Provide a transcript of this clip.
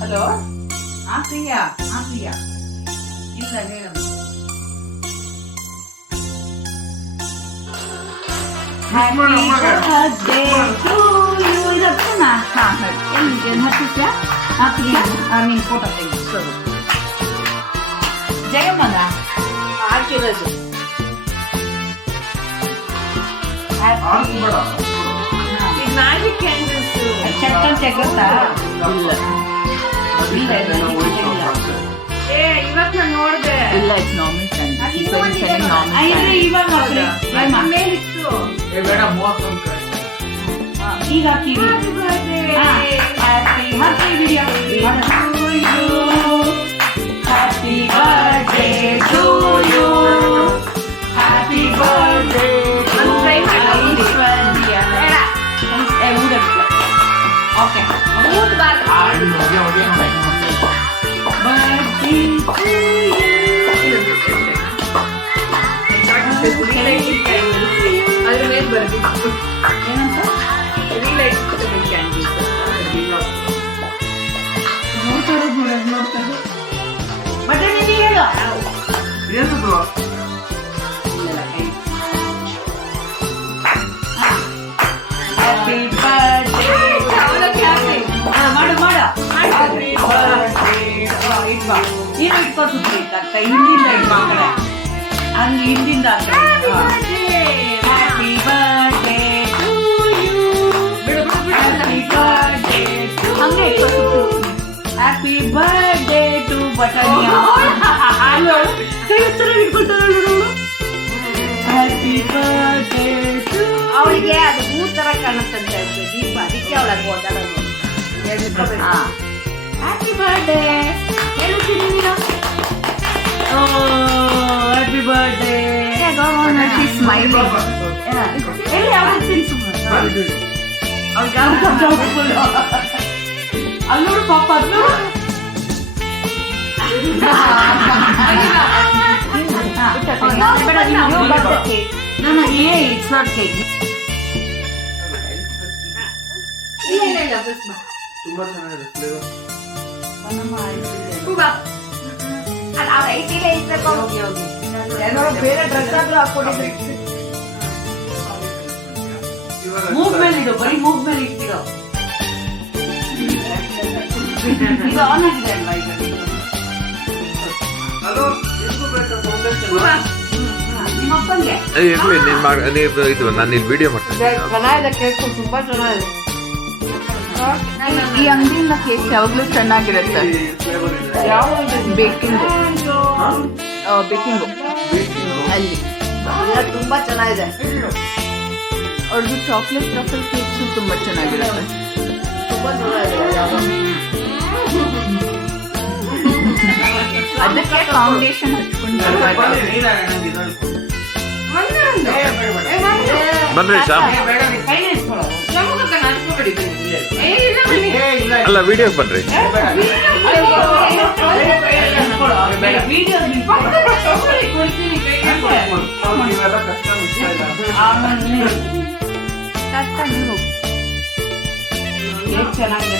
Hello. Priya Priya ಇಲ್ಲ ಹೇಳಮ್ಮ. ನೀನು ಫೋಟೋ ತೆಗೆದು ಜಯಮ್ಮನ ಹಾಕಿರೋದು. ಚಟ್ಟಂತೆ ಗೊತ್ತಾ? ಇಲ್ಲ ಇವತ್ತು ನಾನು ನೋಡಿದೆ. ಇಲ್ಲ ಇಟ್ಸ್ ನಾರ್ಮಲ್ ಇವಾಗ ಮೇಲಿತ್ತು. ಈಗ ಹಾಕಿವಿ. Happy video. Happy birthday to you. Happy birthday to Aishwarya. Okay ಮೂರು ಬಾರ್ ಅದ್ರ ಮೇಲೆ ಬರ್ಬೇಕು ಏನಂತ ನೋಡ್ತಾರೆ. ಬಟ್ ನೀನು ಹೇಳು ಹ್ಯಾಪಿ ಬರ್ಡೇ ಮಾಡು ನೀನು ಇಟ್ಕೋ ಸುತ್ತ ಇಟ್ಟ ಹಿಂದಿಂದ ಇಟ್ಕೋ ಆ ಕಡೆ ಹಂಗೆ ಹಿಂದಿಂದ ಆ ಕಡೆ. Happy birthday to you. Happy birthday ಹಂಗೆ ಇಟ್ಕೋ ಸುತ್ತ. ಹ್ಯಾಪಿ ಬರ್ಡೇ ಟು ಬಟನಿಯಾ. Happy birthday to. ಅವಳಿಗೆ ಅದು ಮೂರು ತರ ಕಾಣುತ್ತಂತೆ ದೀಪ, ಅದಕ್ಕೆ ಅವಳಾಗ ಓದಾಡೋದು. ಹ್ಯಾಪಿ ಬರ್ಡೇ ಹೇಳ್ತೀನಿ ನೀನು. Happy birthday. ಎಲ್ಲಿ ಯಾವ ಅಲ್ಲಿ ನೋಡು ಪಾಪ ಅದು ನೋಡು. It's not cake. ತುಂಬಾ ಚೆನ್ನಾಗಿದೆ ಫ್ಲೇವರ್. ಬೇರೆ ಡ್ರೆಸ್ ಆದ್ರೂ ಹಾಕೊಂಡಿದ್ರಿ. ಮೂಗ್ ಮೇಲೆ ಇಡು, ಬರೀ ಮೂಗ್ ಮೇಲೆ ಇಟ್ಟಿರೋ. ಇದು ಆನ್ ಆಗಿದೆ ಅಲ್ವಾ ಈಗ? ನಿಮ್ಮಪ್ಪಂಗೆ ಇದು ನಾನು ಇಲ್ಲಿ ವಿಡಿಯೋ ಮಾಡ್ತೇನೆ. ಚೆನ್ನಾಗಿದೆ ಕೇಕ್, ತುಂಬಾ ಚೆನ್ನಾಗಿದೆ. ಈ ಅಂಗಡಿಯಿಂದ ಕೇಕ್ ಯಾವಾಗಲೂ ಚೆನ್ನಾಗಿರುತ್ತೆ. ಬೇಕಿಂಗು ಅಲ್ಲಿ ತುಂಬಾ ಚೆನ್ನಾಗಿದೆ. ಅವ್ರದ್ದು ಚಾಕ್ಲೇಟ್ ಟ್ರಫಲ್ ಕೇಕ್ಸು ತುಂಬ ಚೆನ್ನಾಗಿರುತ್ತೆ. ತುಂಬಾ ಚೆನ್ನಾಗಿದೆ. ಅದಕ್ಕೆ ಫೌಂಡೇಶನ್ ಹಚ್ಕೊಂಡು ಬನ್ರಿ ಶ್ಯಾಮ್. ಅಲ್ಲ ವಿಡಿಯೋಗೆ ಬನ್ರಿ. ಬೇಗ ನೀನು ಚೆನ್ನಾಗಿ